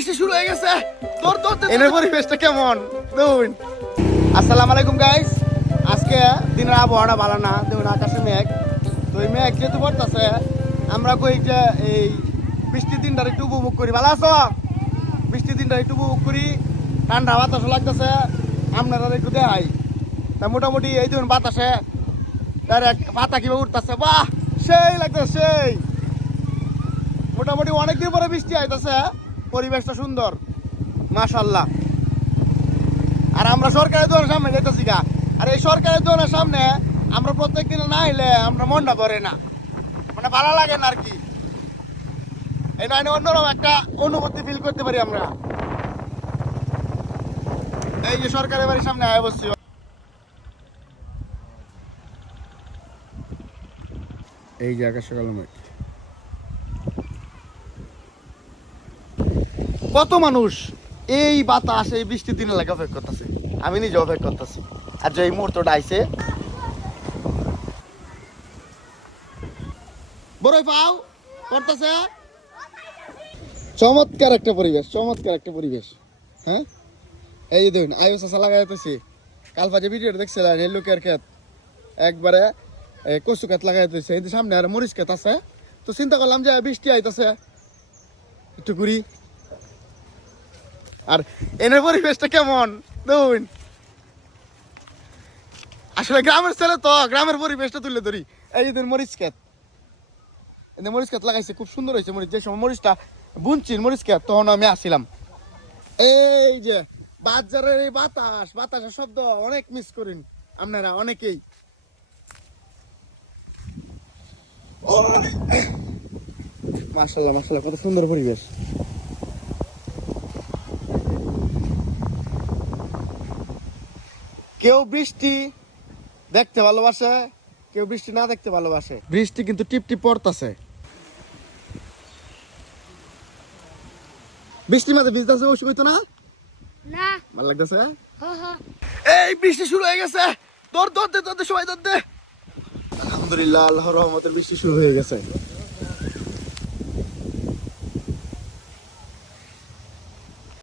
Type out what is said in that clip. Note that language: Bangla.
বৃষ্টি শুরু হয়ে গেছে। তোর তোর এনের পরিবেশটা কেমন দেখুন। আসসালামু আলাইকুম গাইস। আজকে দিনের আবহাওয়াটা ভালো না, দেখুন আকাশে মেঘ। তো এই মেঘ যেহেতু পড়তেছে, আমরা কই যে এই বৃষ্টির দিনটা একটু উপভোগ করি। ভালো আছো? বৃষ্টির দিনটা একটু উপভোগ করি, ঠান্ডা বাতাস লাগতেছে, আপনারা একটু দেখাই। তা মোটামুটি এই দেখুন বাতাসে ডাইরেক্ট পাতা কিভাবে উঠতেছে, বাহ সেই লাগতেছে সেই। মোটামুটি অনেকদিন পরে বৃষ্টি আইতেছে, পরিবেশটা সুন্দর মাশাআল্লাহ। আর আমরা সরকারের দোকানের সামনে যেতেছি গা। আর এই সরকারের দোকানের সামনে আমরা প্রত্যেকদিন না এলে আমরা মনটা ভরে না, মানে ভালো লাগে না আর কি। এই নয় অন্যরকম একটা অনুভূতি ফিল করতে পারি আমরা। এই যে সরকারের বাড়ির সামনে আয় বসছি। এই যে আকাশে কালো মেঘ। কত মানুষ এই বাতাস এই বৃষ্টির দিনে লাগে অপেক্ষা করতেছে, আমি নিজে অপেক্ষা করতেছি। আর যে এই মুহূর্তটা আইছে বড়ই পাও করতেছে, চমৎকার একটা পরিবেশ, চমৎকার একটা পরিবেশ। হ্যাঁ এই যে দেখুন আয়ুষ আসা লাগাইতেছি। কালপা যে ভিডিওটা দেখছিলেন এই লোকের ক্ষেত একবারে কচু ক্ষেত লাগাইতেছে, এই সামনে আর মরিচ ক্ষেত আছে। তো চিন্তা করলাম যে বৃষ্টি আইতেছে একটু ঘুরি। আর এনের পরিবেশটা কেমন দেখুন। আসলে গ্রামের ছেলে তো গ্রামের পরিবেশটা তুলে ধরি। এই যে মরিচ ক্ষেত, মরিচ ক্ষেত লাগাইছে, খুব সুন্দর হয়েছে মরিচ। যে সময় মরিচটা বুনছি মরিচ ক্ষেত তখন আমি আসছিলাম। এই যে বাজারের এই বাতাস, বাতাসের শব্দ অনেক মিস করেন আপনারা অনেকেই। মাশাআল্লাহ মাশাআল্লাহ, কত সুন্দর পরিবেশ। কেউ বৃষ্টি দেখতে ভালোবাসে, কেউ বৃষ্টি না দেখতে ভালোবাসে। বৃষ্টি কিন্তু টিপ টিপ পড়তেছে। বৃষ্টির মাঝে ভিজতেছে অসুবিধা না, না ভালো লাগতেছে। হ্যাঁ এই বৃষ্টি শুরু হয়ে গেছে, দৌড় দৌড় দে, সবাই দৌড় দে। আলহামদুলিল্লাহ, আল্লাহর রহমতের বৃষ্টি শুরু হয়ে গেছে।